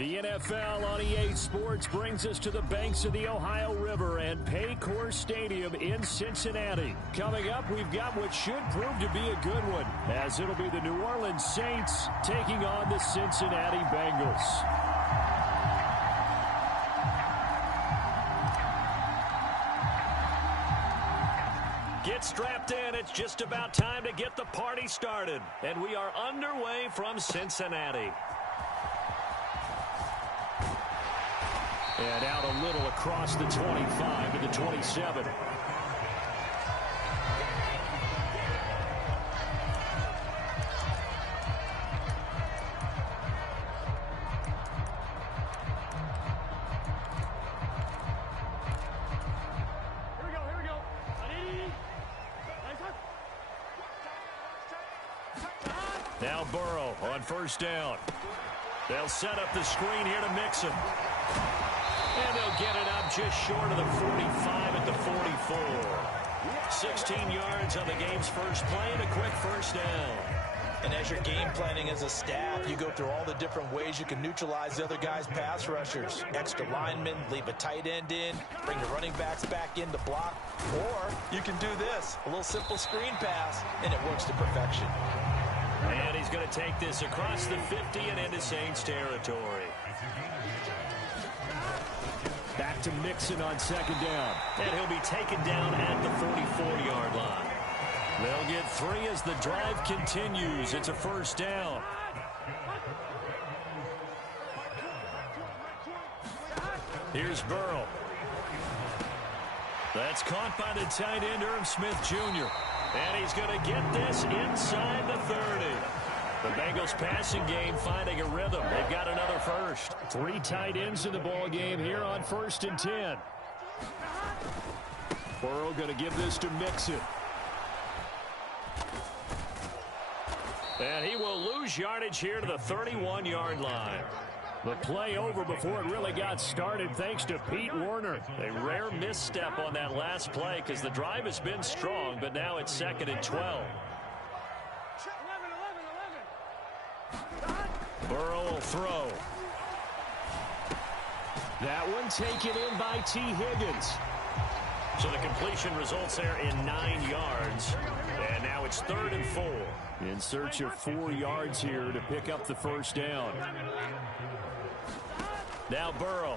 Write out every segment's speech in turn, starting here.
The NFL on EA Sports brings us to the banks of the Ohio River and Paycor Stadium in Cincinnati. Coming up, we've got what should prove to be a good one, as it'll be the New Orleans Saints taking on the Cincinnati Bengals. Get strapped in. It's just about time to get the party started. And we are underway from Cincinnati. And out a little across the 25 to the 27. Now Burrow on first down. They'll set up the screen here to Mixon. And they'll get it up just short of the 45 at the 44. 16 yards on the game's first play and a quick first down. And as you're game planning as a staff, you go through all the different ways you can neutralize the other guy's pass rushers. Extra linemen, leave a tight end in, bring the running backs back in to block. Or you can do this, a little simple screen pass, and it works to perfection. And he's going to take this across the 50 and into Saints territory. Back to Mixon on second down. And he'll be taken down at the 44-yard line. They'll get 3 as the drive continues. It's a first down. Here's Burrow. That's caught by the tight end, Irv Smith Jr. And he's going to get this inside the 30. The Bengals passing game finding a rhythm. They've got another first. 3 tight ends in the ball game here on 1st and 10. Burrow going to give this to Mixon. And he will lose yardage here to the 31-yard line. The play over before it really got started thanks to Pete Werner. A rare misstep on that last play because the drive has been strong, but now it's 2nd and 12. Burrow will throw. That one taken in by T. Higgins. So the completion results there in 9 yards. And now it's 3rd and 4. In search of 4 yards here to pick up the first down. Now Burrow.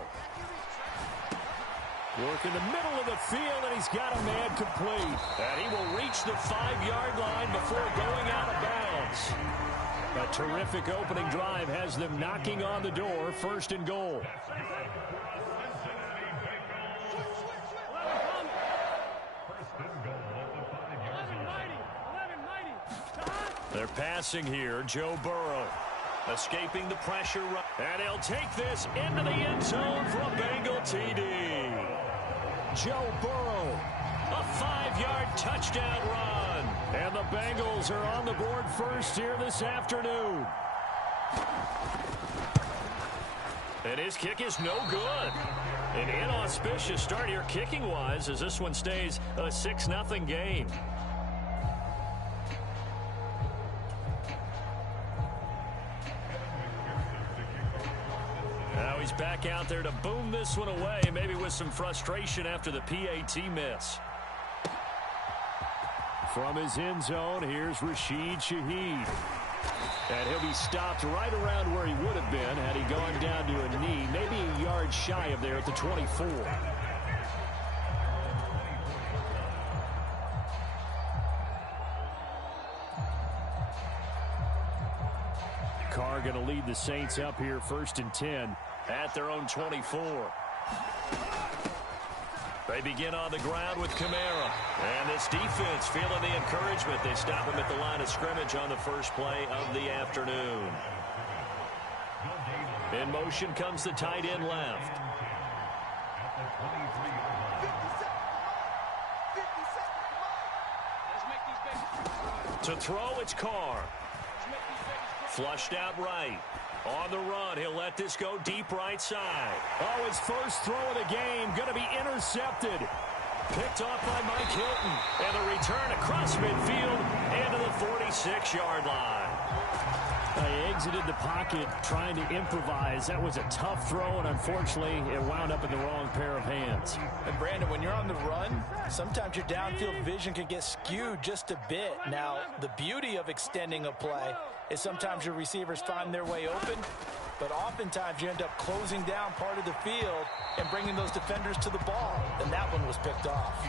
Work in the middle of the field, and he's got a man complete. And he will reach the 5-yard line before going out of bounds. A terrific opening drive has them knocking on the door, 1st and goal. They're passing here, Joe Burrow. Escaping the pressure. And he'll take this into the end zone for a Bengal TD. Joe Burrow. A 5-yard touchdown run. And the Bengals are on the board first here this afternoon. And his kick is no good. An inauspicious start here kicking-wise as this one stays a 6-0 game. Now he's back out there to boom this one away, maybe with some frustration after the PAT miss. From his end zone, here's Rashid Shaheed. And he'll be stopped right around where he would have been had he gone down to a knee, maybe a yard shy of there at the 24. Carr going to lead the Saints up here 1st and 10 at their own 24. They begin on the ground with Kamara. And this defense feeling the encouragement. They stop him at the line of scrimmage on the first play of the afternoon. In motion comes the tight end left. To throw, it's Carr. Flushed out right. On the run, he'll let this go deep right side. Oh, his first throw of the game going to be intercepted. Picked off by Mike Hilton. And the return across midfield into the 46-yard line. He exited the pocket trying to improvise. That was a tough throw, and unfortunately, it wound up in the wrong pair of hands. And Brandon, when you're on the run, sometimes your downfield vision can get skewed just a bit. Now, the beauty of extending a play is sometimes your receivers find their way open, but oftentimes you end up closing down part of the field and bringing those defenders to the ball, and that one was picked off.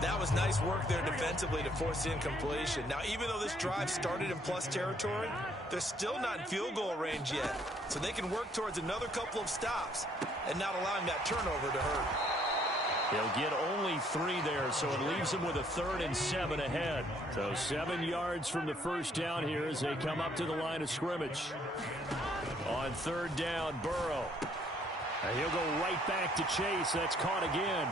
That was nice work there defensively to force the incompletion. Now, even though this drive started in plus territory, they're still not in field goal range yet. So they can work towards another couple of stops and not allowing that turnover to hurt. They'll get only 3 there, so it leaves them with a 3rd and 7 ahead. So 7 yards from the first down here as they come up to the line of scrimmage. On 3rd down, Burrow. And he'll go right back to Chase. That's caught again.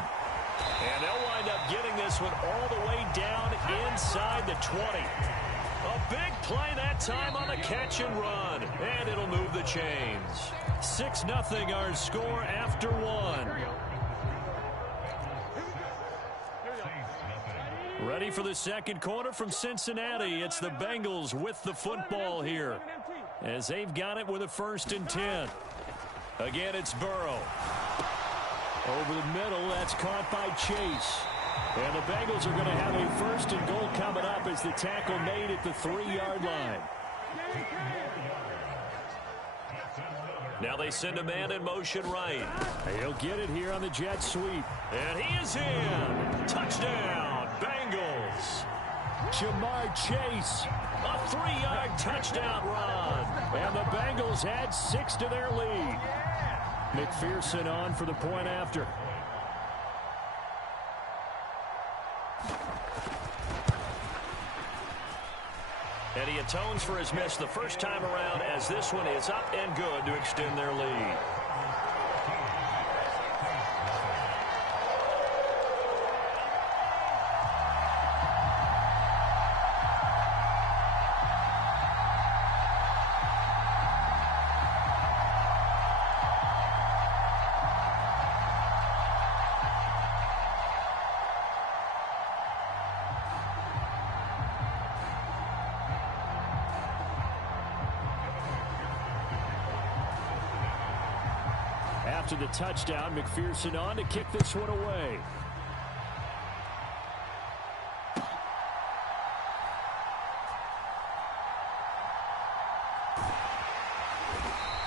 And they'll wind up getting this one all the way down inside the 20. A big play that time on the catch and run. And it'll move the chains. 6-0 our score after 1. Ready for the second quarter from Cincinnati. It's the Bengals with the football here, as they've got it with a 1st and 10. Again, it's Burrow. Over the middle, that's caught by Chase. And the Bengals are going to have a 1st and goal coming up as the tackle made at the 3-yard line. Now they send a man in motion right. He'll get it here on the jet sweep. And he is in. Touchdown, Bengals. Jamar Chase, a 3-yard touchdown run. And the Bengals add 6 to their lead. McPherson on for the point after. And he atones for his miss the first time around, as this one is up and good to extend their lead. After the touchdown, McPherson on to kick this one away.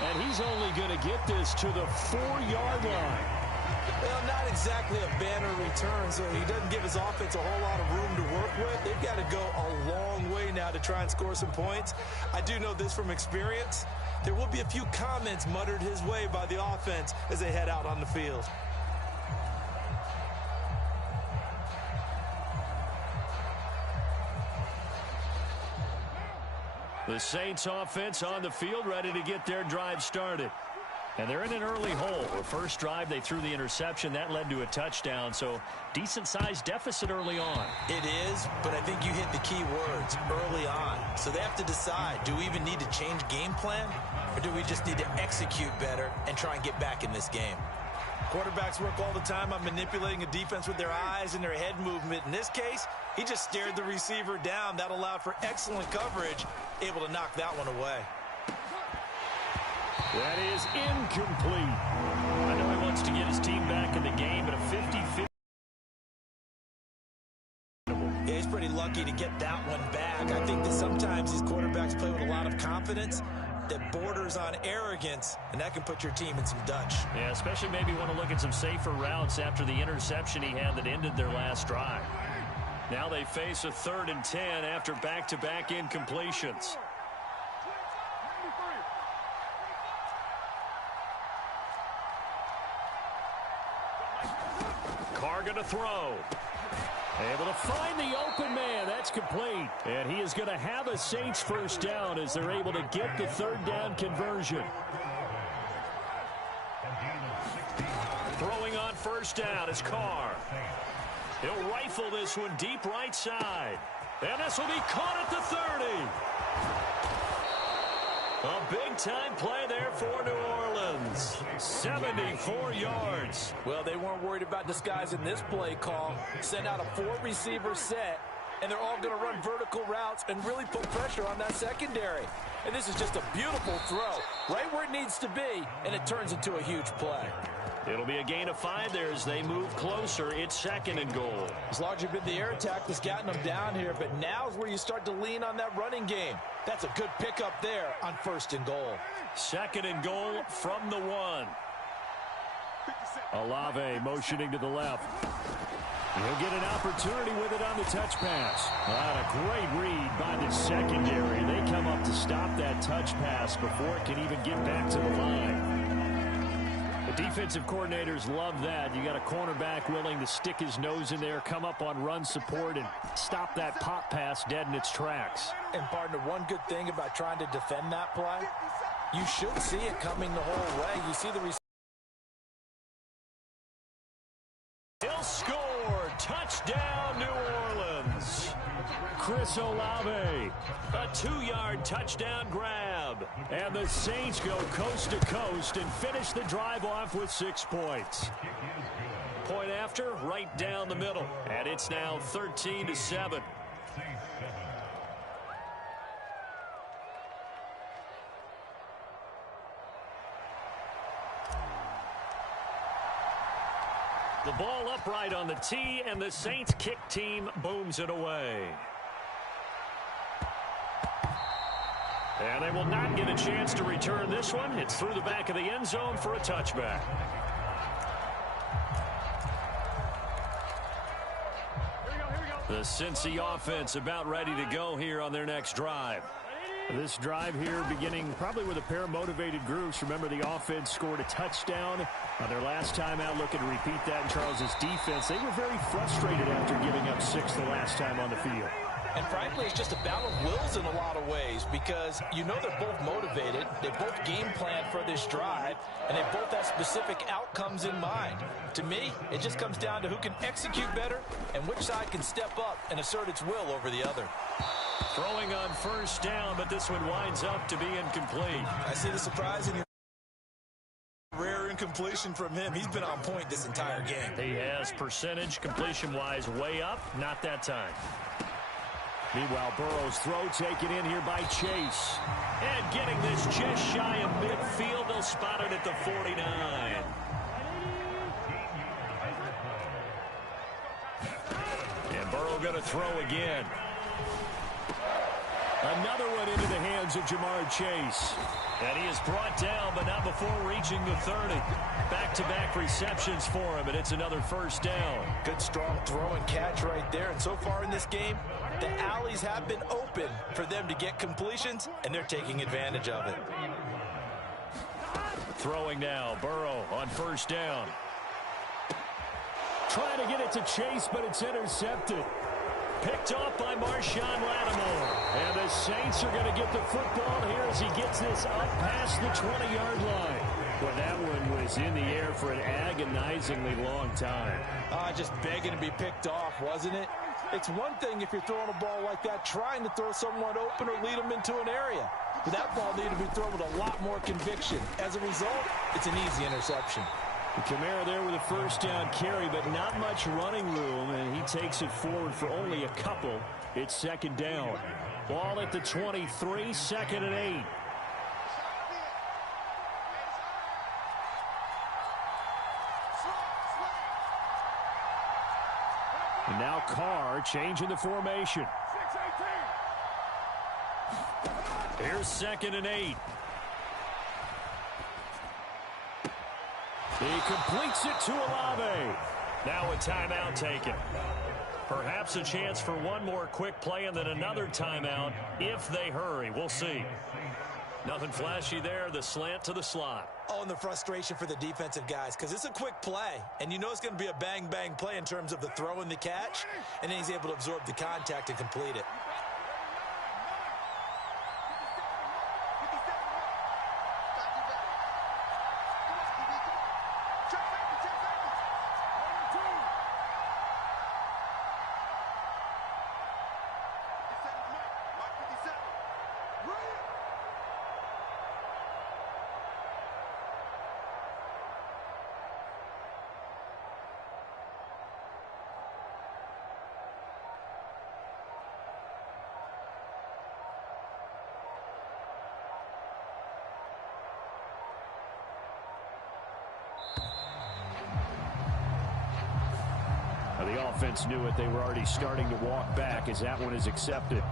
And he's only going to get this to the 4-yard line. Well, not exactly a banner return, so he doesn't give his offense a whole lot of room to work with. They've got to go a long way now to try and score some points. I do know this from experience. There will be a few comments muttered his way by the offense as they head out on the field. The Saints offense on the field, ready to get their drive started. And they're in an early hole. The first drive, they threw the interception. That led to a touchdown, so decent-sized deficit early on. It is, but I think you hit the key words, early on. So they have to decide, do we even need to change game plan, or do we just need to execute better and try and get back in this game? Quarterbacks work all the time on manipulating a defense with their eyes and their head movement. In this case, he just stared the receiver down. That allowed for excellent coverage, able to knock that one away. That is incomplete. I know he wants to get his team back in the game, but a 50-50. Yeah, he's pretty lucky to get that one back. I think that sometimes these quarterbacks play with a lot of confidence that borders on arrogance, and that can put your team in some Dutch. Yeah, especially maybe want to look at some safer routes after the interception he had that ended their last drive. Now they face a 3rd and 10 after back-to-back incompletions. Carr going to throw. Able to find the open man. That's complete. And he is going to have a Saints first down as they're able to get the 3rd down conversion. Throwing on first down is Carr. He'll rifle this one deep right side. And this will be caught at the 30. A big-time play there for New Orleans. 74 yards. Well, they weren't worried about disguising this play call. Sent out a 4-receiver set, and they're all going to run vertical routes and really put pressure on that secondary. And this is just a beautiful throw, right where it needs to be, and it turns into a huge play. It'll be a gain of 5 there as they move closer. It's 2nd and goal. It's largely been the air attack that's gotten them down here, but now is where you start to lean on that running game. That's a good pickup there on 1st and goal. 2nd and goal from the 1. Olave motioning to the left. He'll get an opportunity with it on the touch pass. A great read by the secondary. They come up to stop that touch pass before it can even get back to the line. The defensive coordinators love that. You got a cornerback willing to stick his nose in there, come up on run support, and stop that pop pass dead in its tracks. And, partner, one good thing about trying to defend that play, you should see it coming the whole way. You see the receiver. He'll score. Touchdown, New Orleans. Chris Olave, a 2-yard touchdown grab. And the Saints go coast to coast and finish the drive off with 6 points. Point after, right down the middle. And it's now 13-7. The ball upright on the tee, and the Saints kick team booms it away. And they will not get a chance to return this one. It's through the back of the end zone for a touchback. The Cincy offense about ready to go here on their next drive. This drive here beginning probably with a pair of motivated groups. Remember, the offense scored a touchdown on their last time out. Looking to repeat that in Charles's defense. They were very frustrated after giving up 6 the last time on the field. And frankly, it's just a battle of wills in a lot of ways because you know they're both motivated. They both game plan for this drive, and they both have specific outcomes in mind. To me, it just comes down to who can execute better and which side can step up and assert its will over the other. Throwing on 1st down, but this one winds up to be incomplete. I see the surprising rare incompletion from him. He's been on point this entire game. He has percentage completion-wise way up. Not that time. Meanwhile, Burrow's throw taken in here by Chase. And getting this just shy of midfield. They'll spot it at the 49. And Burrow going to throw again. Another one into the hands of Jamar Chase. And he is brought down, but not before reaching the 30. Back-to-back receptions for him, and it's another 1st down. Good, strong throw and catch right there. And so far in this game, the alleys have been open for them to get completions, and they're taking advantage of it. Throwing now, Burrow on 1st down. Trying to get it to Chase, but it's intercepted. Picked off by Marshawn Lattimore. And the Saints are going to get the football here as he gets this up past the 20-yard line. Well, that one was in the air for an agonizingly long time. Just begging to be picked off, wasn't it? It's one thing if you're throwing a ball like that, trying to throw someone open or lead them into an area. But that ball needed to be thrown with a lot more conviction. As a result, it's an easy interception. Kamara there with a 1st down carry, but not much running room, and he takes it forward for only a couple. It's 2nd down. Ball at the 23, 2nd and 8. And now Carr changing the formation. Here's 2nd and 8. He completes it to Olave. Now a timeout taken. Perhaps a chance for one more quick play and then another timeout if they hurry. We'll see. Nothing flashy there. The slant to the slot. Oh, and the frustration for the defensive guys because it's a quick play. And you know it's going to be a bang-bang play in terms of the throw and the catch. And then he's able to absorb the contact and complete it. The offense knew it. They were already starting to walk back as that one is accepted.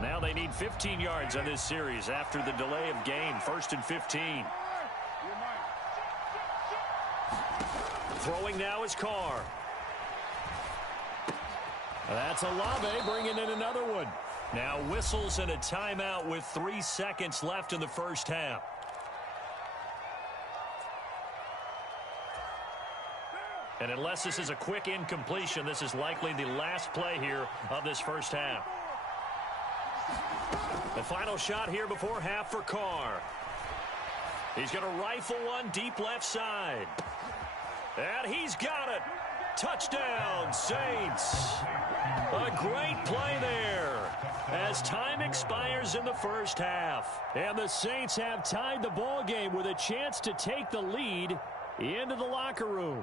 Now they need 15 yards on this series after the delay of game. 1st and 15. Throwing now is Carr. That's Olave bringing in another one. Now whistles and a timeout with 3 seconds left in the first half. And unless this is a quick incompletion, this is likely the last play here of this first half. The final shot here before half for Carr. He's going to rifle one deep left side. And he's got it. Touchdown, Saints. A great play there as time expires in the first half. And the Saints have tied the ball game with a chance to take the lead into the locker room.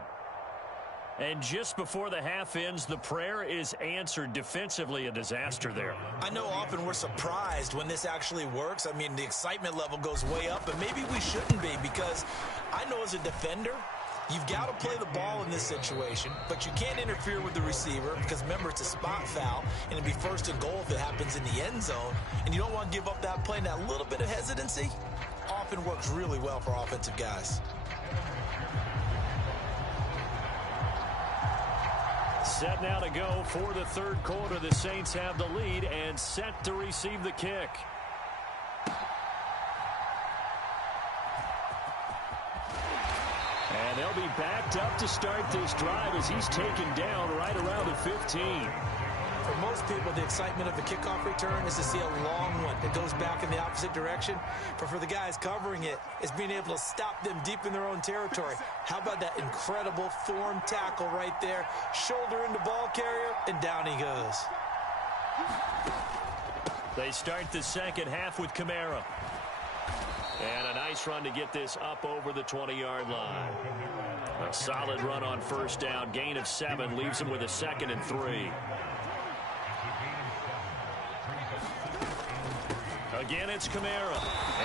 And just before the half ends, the prayer is answered. Defensively, a disaster there. I know often we're surprised when this actually works. I mean, the excitement level goes way up, but maybe we shouldn't be, because I know as a defender, you've got to play the ball in this situation, but you can't interfere with the receiver because, remember, it's a spot foul, and it'd be 1st and goal if it happens in the end zone, and you don't want to give up that play. And that little bit of hesitancy often works really well for offensive guys. Set now to go for the third quarter. The Saints have the lead and set to receive the kick. And they'll be backed up to start this drive as he's taken down right around the 15. For most people, the excitement of the kickoff return is to see a long one that goes back in the opposite direction. But for the guys covering it, it's being able to stop them deep in their own territory. How about that incredible form tackle right there? Shoulder into ball carrier, and down he goes. They start the second half with Kamara. And a nice run to get this up over the 20-yard line. A solid run on first down. Gain of 7 leaves him with a 2nd and 3. Again, it's Kamara.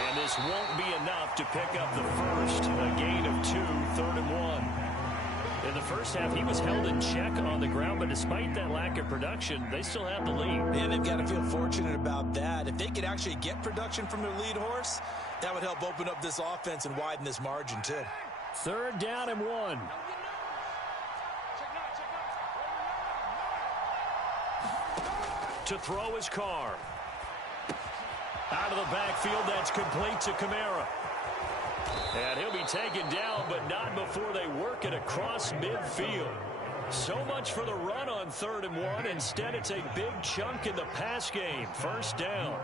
And this won't be enough to pick up the first. A gain of 2, 3rd and 1. In the first half, he was held in check on the ground, but despite that lack of production, they still have the lead. And they've got to feel fortunate about that. If they could actually get production from their lead horse, that would help open up this offense and widen this margin, too. 3rd down and 1. To throw is Carr. Out of the backfield, that's complete to Kamara. And he'll be taken down, but not before they work it across midfield. So much for the run on 3rd and 1. Instead, it's a big chunk in the pass game. 1st down.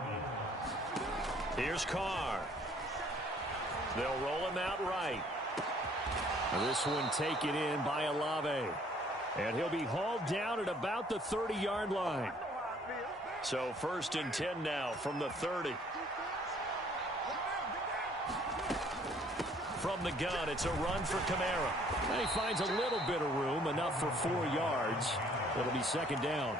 Here's Carr. They'll roll him out right. This one taken in by Olave. And he'll be hauled down at about the 30-yard line. So 1st and 10 now from the 30. From the gun, it's a run for Kamara. And he finds a little bit of room, enough for 4 yards. It'll be 2nd down.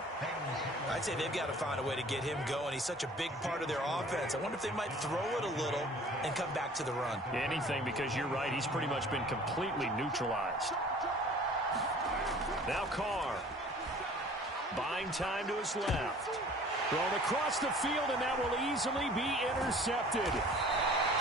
I'd say they've got to find a way to get him going. He's such a big part of their offense. I wonder if they might throw it a little and come back to the run. Anything, because you're right. He's pretty much been completely neutralized. Now Carr. Buying time to his left. Thrown across the field, and that will easily be intercepted.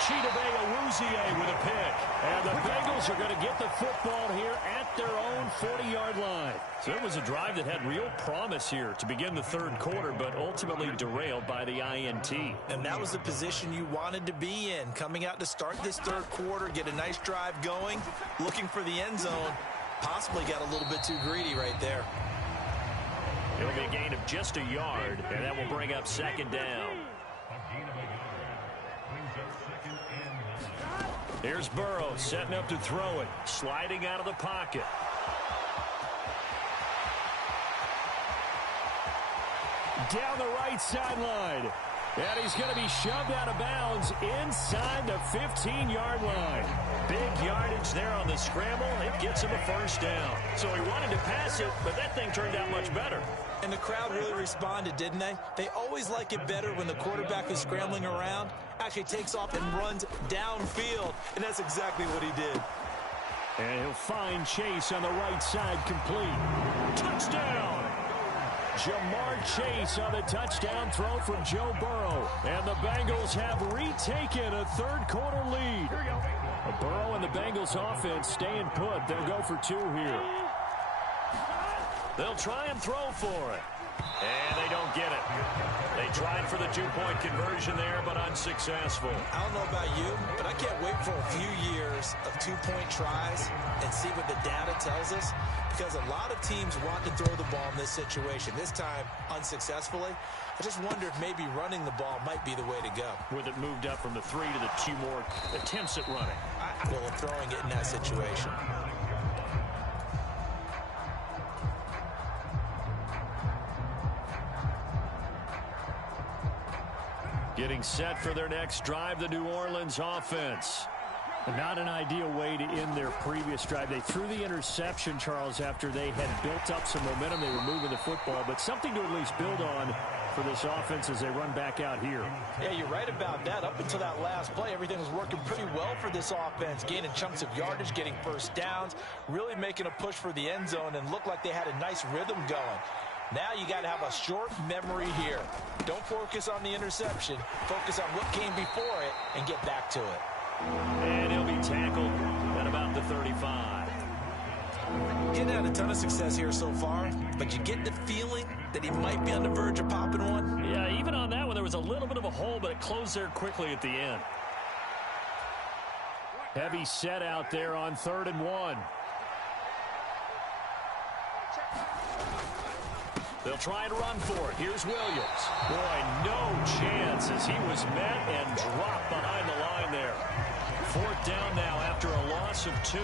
Chidobe Awuzie with a pick. And the Bengals are going to get the football here at their own 40-yard line. So it was a drive that had real promise here to begin the third quarter, but ultimately derailed by the INT. And that was the position you wanted to be in. Coming out to start this third quarter, get a nice drive going, looking for the end zone. Possibly got a little bit too greedy right there. It'll be a gain of just a yard, and that will bring up 2nd down. Here's Burrow setting up to throw it, sliding out of the pocket. Down the right sideline. And he's going to be shoved out of bounds inside the 15-yard line. Big yardage there on the scramble. It gets him a first down. So he wanted to pass it, but that thing turned out much better. And the crowd really responded, didn't they? They always like it better when the quarterback is scrambling around, actually takes off and runs downfield. And that's exactly what he did. And he'll find Chase on the right side, complete. Touchdown! Jamar Chase on the touchdown throw from Joe Burrow. And the Bengals have retaken a third-quarter lead. Burrow and the Bengals offense staying put. They'll go for two here. They'll try and throw for it. And they don't get it. They tried for the two-point conversion there, but unsuccessful. I don't know about you, but I can't wait for a few years of two-point tries and see what the data tells us, because a lot of teams want to throw the ball in this situation. This time, unsuccessfully. I just wonder if maybe running the ball might be the way to go. With it moved up from the 3 to the 2 more attempts at running. Well, throwing it in that situation. Getting set for their next drive, the New Orleans offense. Not an ideal way to end their previous drive. They threw the interception, Charles, after they had built up some momentum. They were moving the football, but something to at least build on for this offense as they run back out here. Yeah, you're right about that. Up until that last play, everything was working pretty well for this offense, gaining chunks of yardage, getting first downs, really making a push for the end zone, and looked like they had a nice rhythm going. Now you got to have a short memory here. Don't focus on the interception. Focus on what came before it and get back to it. And he'll be tackled at about the 35. He had a ton of success here so far, but you get the feeling that he might be on the verge of popping one. Yeah, even on that one, there was a little bit of a hole, but it closed there quickly at the end. Heavy set out there on 3rd and 1. They'll try to run for it. Here's Williams. Boy, no chance as he was met and dropped behind the line there. 4th down now after a loss of 2.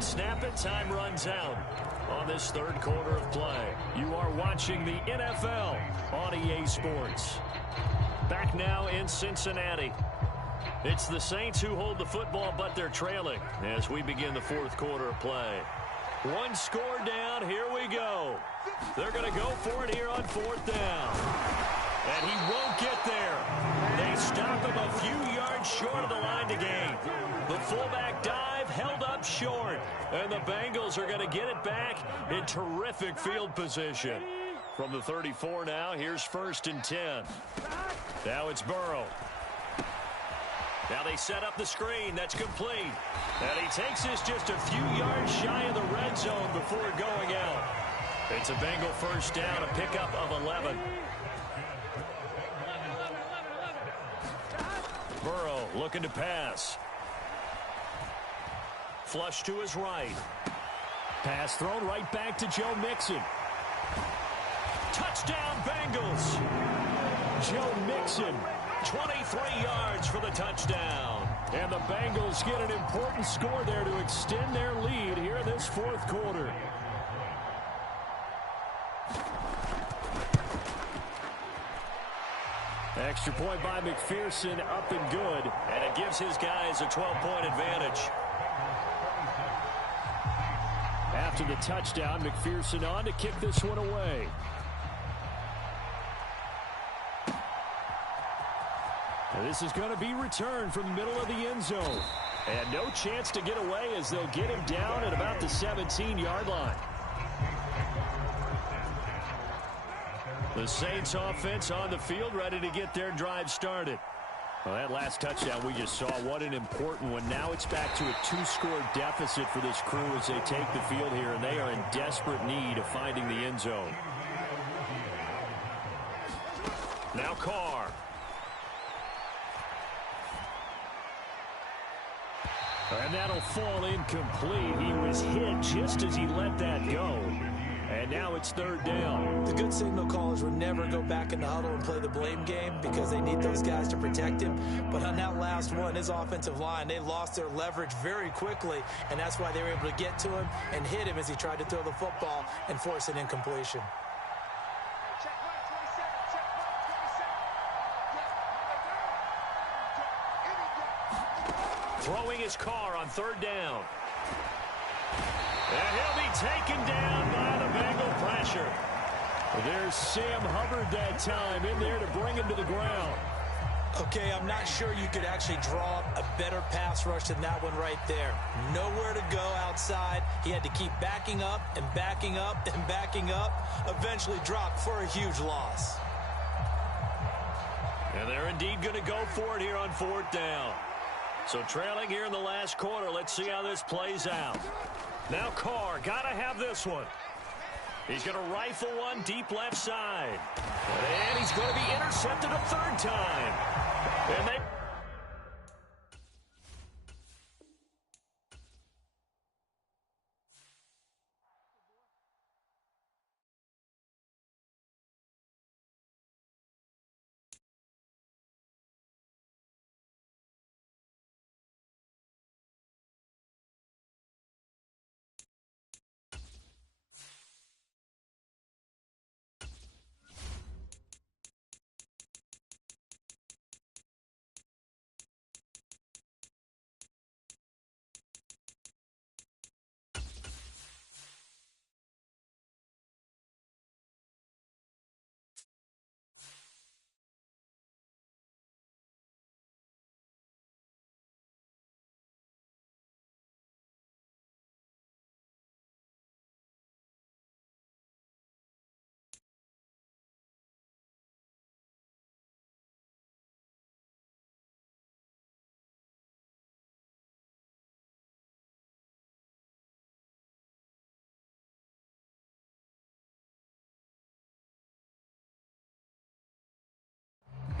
Snap it, time runs out on this 3rd quarter of play. You are watching the NFL on EA Sports. Back now in Cincinnati. It's the Saints who hold the football, but they're trailing as we begin the 4th quarter of play. 1 score down, here we go. They're going to go for it here on 4th down. And he won't get there. They stop him a few yards short of the line to gain. The fullback dive held up short. And the Bengals are going to get it back in terrific field position. From the 34 now, here's 1st and 10. Now it's Burrow. Now they set up the screen. That's complete. And he takes this just a few yards shy of the red zone before going out. It's a Bengal first down, a pickup of 11. Burrow looking to pass. Flush to his right. Pass thrown right back to Joe Mixon. Touchdown Bengals. Joe Mixon, 23 yards for the touchdown. And the Bengals get an important score there to extend their lead here in this 4th quarter. Extra point by McPherson, up and good. And it gives his guys a 12-point advantage. After the touchdown, McPherson on to kick this one away. And this is going to be returned from the middle of the end zone. And no chance to get away as they'll get him down at about the 17-yard line. The Saints offense on the field, ready to get their drive started. Well, that last touchdown we just saw, what an important one. Now it's back to a 2-score deficit for this crew as they take the field here, and they are in desperate need of finding the end zone. Now Carr. And that'll fall incomplete. He was hit just as he let that go. And And now it's third down. The good signal callers will never go back in the huddle and play the blame game because they need those guys to protect him. But on that last one, his offensive line, they lost their leverage very quickly, and that's why they were able to get to him and hit him as he tried to throw the football and force an incompletion. Throwing his car on third down. And he'll be taken down by the Bengal pressure. There's Sam Hubbard that time in there to bring him to the ground. Okay, I'm not sure you could actually draw up a better pass rush than that one right there. Nowhere to go outside. He had to keep backing up and backing up and backing up. Eventually dropped for a huge loss. And they're indeed going to go for it here on fourth down. So trailing here in the last quarter, let's see how this plays out. Now Carr, got to have this one. He's going to rifle one deep left side. And he's going to be intercepted a third time. And they...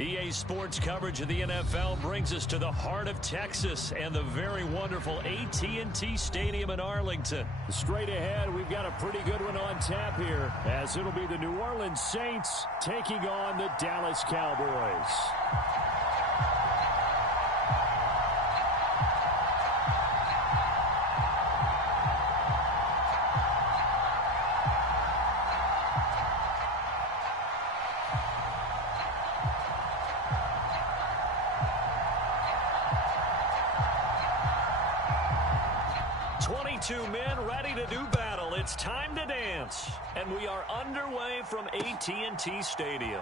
EA Sports coverage of the NFL brings us to the heart of Texas and the very wonderful AT&T Stadium in Arlington. Straight ahead, we've got a pretty good one on tap here, as it'll be the New Orleans Saints taking on the Dallas Cowboys. Two men ready to do battle. It's time to dance. And we are underway from AT&T Stadium.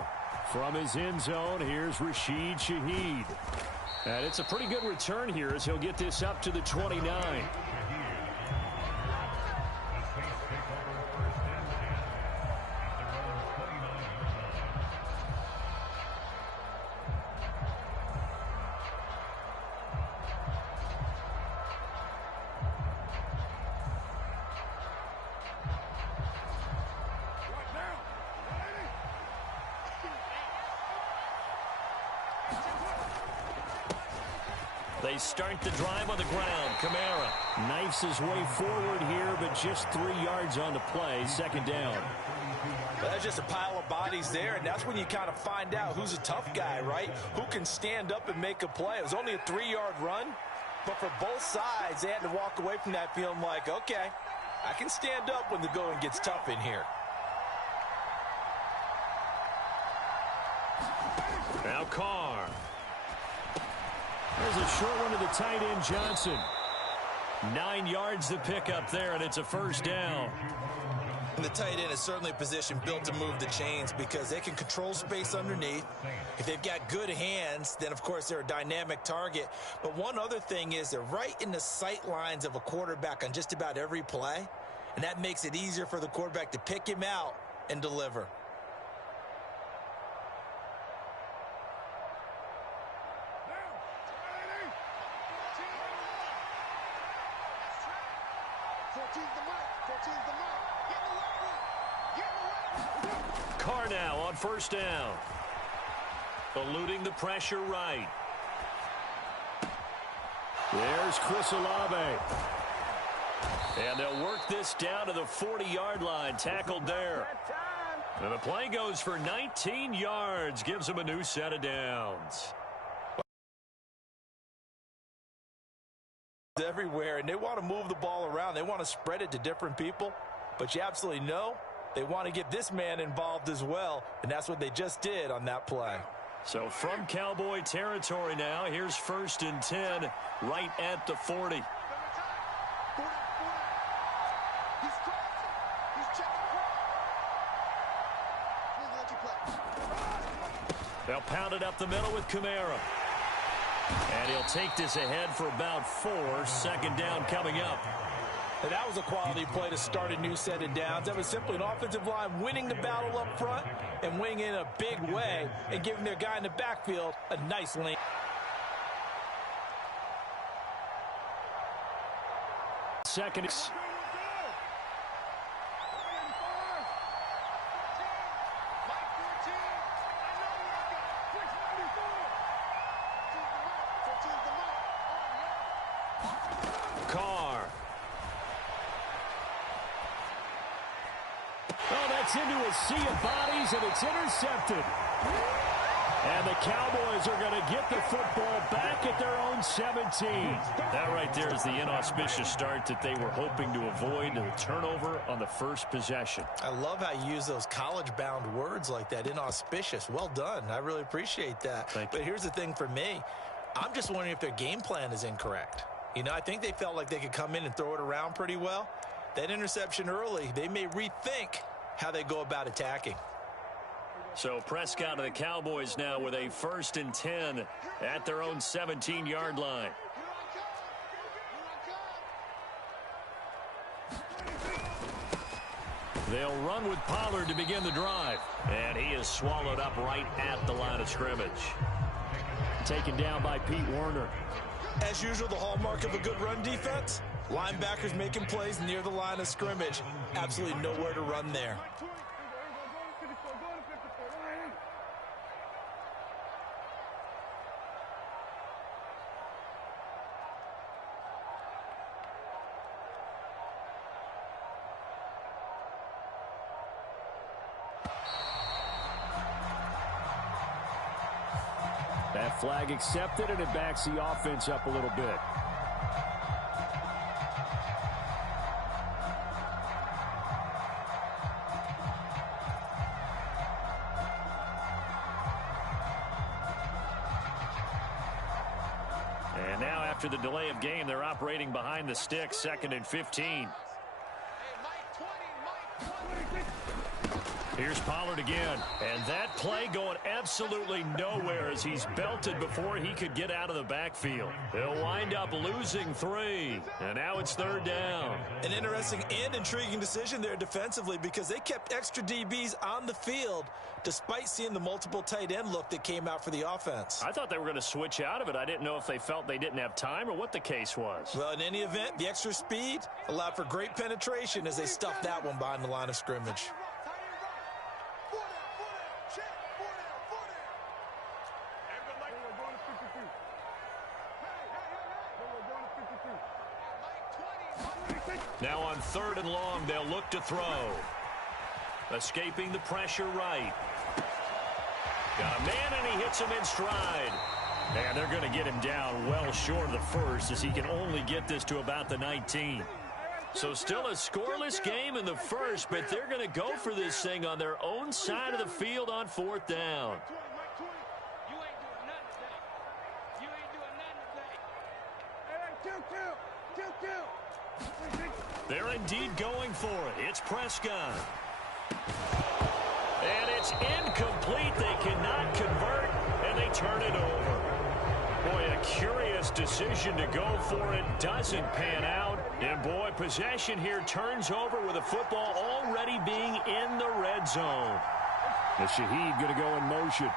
From his end zone, here's Rashid Shaheed. And it's a pretty good return here as he'll get this up to the 29. They start the drive on the ground. Kamara knifes his way forward here, but just 3 yards on the play. Second down. Well, that's just a pile of bodies there, and that's when you kind of find out who's a tough guy, right? Who can stand up and make a play. It was only a 3-yard run, but for both sides, they had to walk away from that feeling like, okay, I can stand up when the going gets tough in here. Now Carr. There's a short one to the tight end, Johnson. 9 yards to pick up there, and it's a first down. And the tight end is certainly a position built to move the chains because they can control space underneath. If they've got good hands, then, of course, they're a dynamic target. But one other thing is they're right in the sight lines of a quarterback on just about every play, and that makes it easier for the quarterback to pick him out and deliver. Carr now on first down. Eluding the pressure right. There's Chris Olave. And they'll work this down to the 40-yard line, tackled there. And the play goes for 19 yards, gives them a new set of downs. Everywhere, and they want to move the ball around. They want to spread it to different people, but you absolutely know they want to get this man involved as well, and that's what they just did on that play. So from Cowboy territory now, here's 1st and 10 right at the 40. They'll pound it up the middle with Kamara. And he'll take this ahead for about 4. 2nd down coming up. And that was a quality play to start a new set of downs. That was simply an offensive line winning the battle up front and winning in a big way and giving their guy in the backfield a nice lane. Second. Carr. Oh, that's into a sea of bodies, and it's intercepted. And the Cowboys are going to get the football back at their own 17. That right there is the inauspicious start that they were hoping to avoid, a turnover on the first possession. I love how you use those college-bound words like that, inauspicious. Well done. I really appreciate that. But here's the thing for me. I'm just wondering if their game plan is incorrect. You know, I think they felt like they could come in and throw it around pretty well. That interception early, they may rethink how they go about attacking. So Prescott of the Cowboys now with a 1st and 10 at their own 17-yard line. They'll run with Pollard to begin the drive. And he is swallowed up right at the line of scrimmage. Taken down by Pete Werner. As usual, the hallmark of a good run defense, linebackers making plays near the line of scrimmage. Absolutely nowhere to run there. That flag accepted, and it backs the offense up a little bit. And now after the delay of game, they're operating behind the sticks, 2nd and 15. Here's Pollard again, and that play going absolutely nowhere as he's belted before he could get out of the backfield. They'll wind up losing 3, and now it's 3rd down. An interesting and intriguing decision there defensively because they kept extra DBs on the field despite seeing the multiple tight end look that came out for the offense. I thought they were going to switch out of it. I didn't know if they felt they didn't have time or what the case was. Well, in any event, the extra speed allowed for great penetration as they stuffed that one behind the line of scrimmage. Now on 3rd and long, they'll look to throw. Escaping the pressure right. Got a man, and he hits him in stride. And they're going to get him down well short of the first as he can only get this to about the 19. So still a scoreless game in the first, but they're going to go for this thing on their own side of the field on 4th down. They're indeed going for it. It's Prescott. And it's incomplete. They cannot convert, and they turn it over. Boy, a curious decision to go for it. Doesn't pan out. And, boy, possession here turns over with the football already being in the red zone. The Shaheed going to go in motion.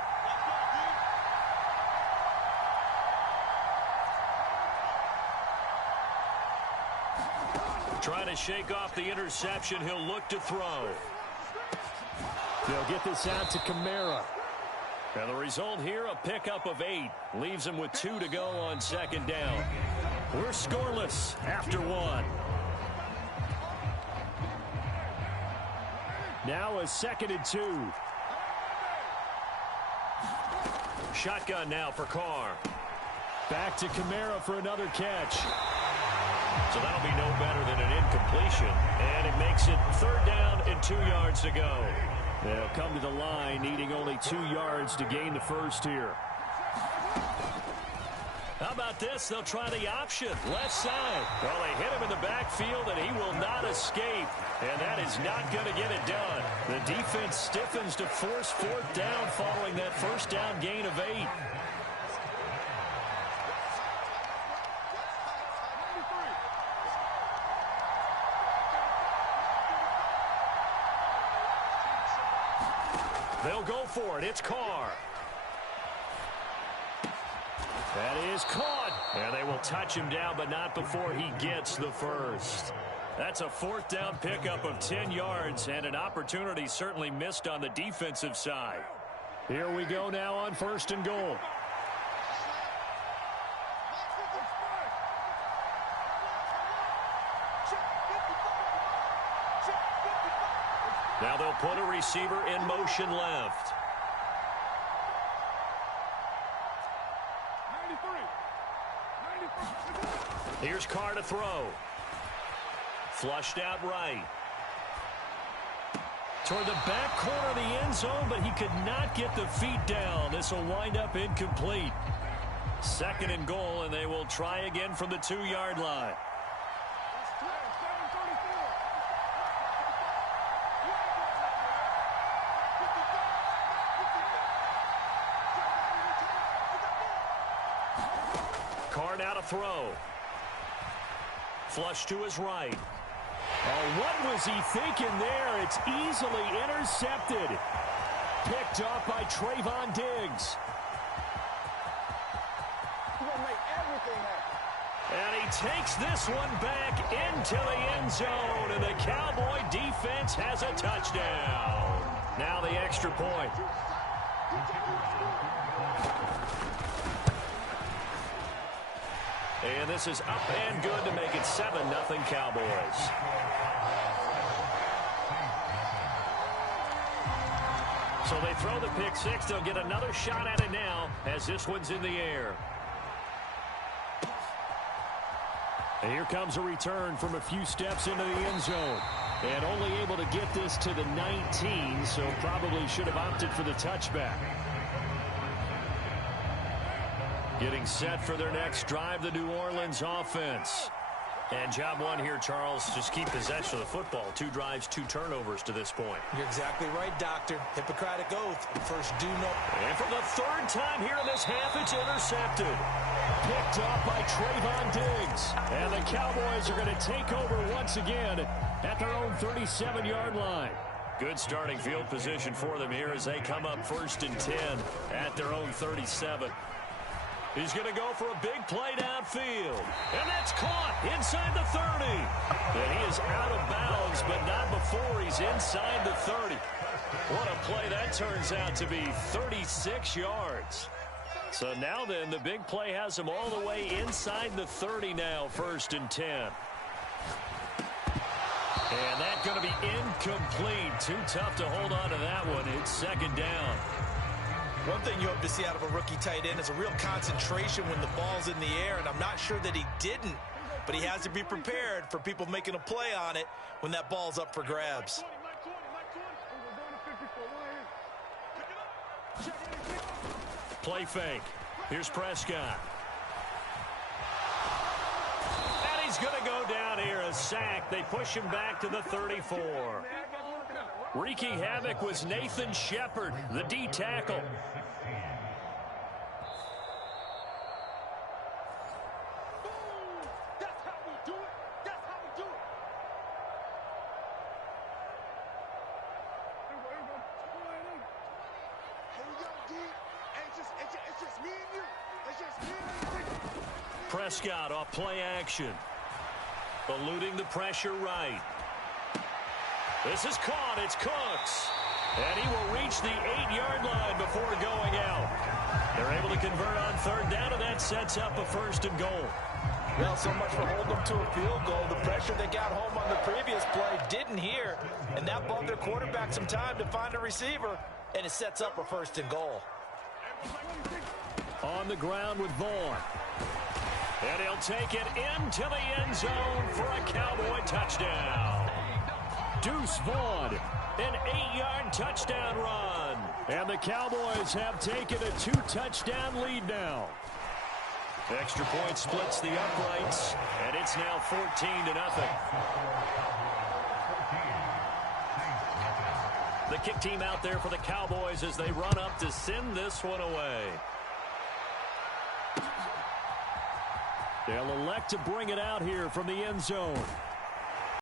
Trying to shake off the interception. He'll look to throw. They'll get this out to Kamara. And the result here, a pickup of 8. Leaves him with 2 to go on 2nd down. We're scoreless after 1. Now a 2nd and 2. Shotgun now for Carr. Back to Kamara for another catch. So that'll be no better than an incompletion. And it makes it 3rd down and 2 yards to go. They'll come to the line needing only 2 yards to gain the first here. How about this? They'll try the option. Left side. Well, they hit him in the backfield, and he will not escape. And that is not going to get it done. The defense stiffens to force 4th down following that 1st down gain of 8. They'll go for it. It's Carr. That is caught. And they will touch him down, but not before he gets the first. That's a 4th down pickup of 10 yards and an opportunity certainly missed on the defensive side. Here we go now on 1st and goal. Now they'll put a receiver in motion left. Here's Carr to throw. Flushed out right. Toward the back corner of the end zone, but he could not get the feet down. This will wind up incomplete. 2nd and goal, and they will try again from the 2-yard line. Carr now to throw. Flush to his right. Oh, what was he thinking there? It's easily intercepted. Picked off by Trayvon Diggs. And he takes this one back into the end zone, and the Cowboy defense has a touchdown. Now the extra point. And this is up and good to make it 7-0 Cowboys. So they throw the pick six. They'll get another shot at it now as this one's in the air. And here comes a return from a few steps into the end zone. And only able to get this to the 19, so probably should have opted for the touchback. Getting set for their next drive, the New Orleans offense. And job one here, Charles, just keep possession of the football. 2 drives, 2 turnovers to this point. You're exactly right, Doctor. Hippocratic oath. First do no. And for the 3rd time here in this half, it's intercepted. Picked off by Trayvon Diggs. And the Cowboys are going to take over once again at their own 37-yard line. Good starting field position for them here as they come up 1st and 10 at their own 37. He's going to go for a big play downfield. And that's caught inside the 30. And he is out of bounds, but not before he's inside the 30. What a play that turns out to be, 36 yards. So now then, the big play has him all the way inside the 30 now, 1st and 10. And that's going to be incomplete. Too tough to hold on to that one. It's 2nd down. One thing you hope to see out of a rookie tight end is a real concentration when the ball's in the air, and I'm not sure that he didn't, but he has to be prepared for people making a play on it when that ball's up for grabs. Play fake. Here's Prescott. And he's going to go down here, a sack. They push him back to the 34. Wreaking havoc was Nathan Shepard, the D tackle. Prescott off play action. Eluding the pressure right. This is caught. It's Cooks. And he will reach the 8-yard line before going out. They're able to convert on 3rd down, and that sets up a 1st and goal. Well, so much for holding them to a field goal. The pressure they got home on the previous play didn't hear, and that bought their quarterback some time to find a receiver, and it sets up a 1st and goal. On the ground with Vaughn. And he'll take it into the end zone for a Cowboy touchdown. Deuce Vaughn, an 8-yard touchdown run. And the Cowboys have taken a 2-touchdown lead now. Extra point splits the uprights, and it's now 14-0. The kick team out there for the Cowboys as they run up to send this one away. They'll elect to bring it out here from the end zone.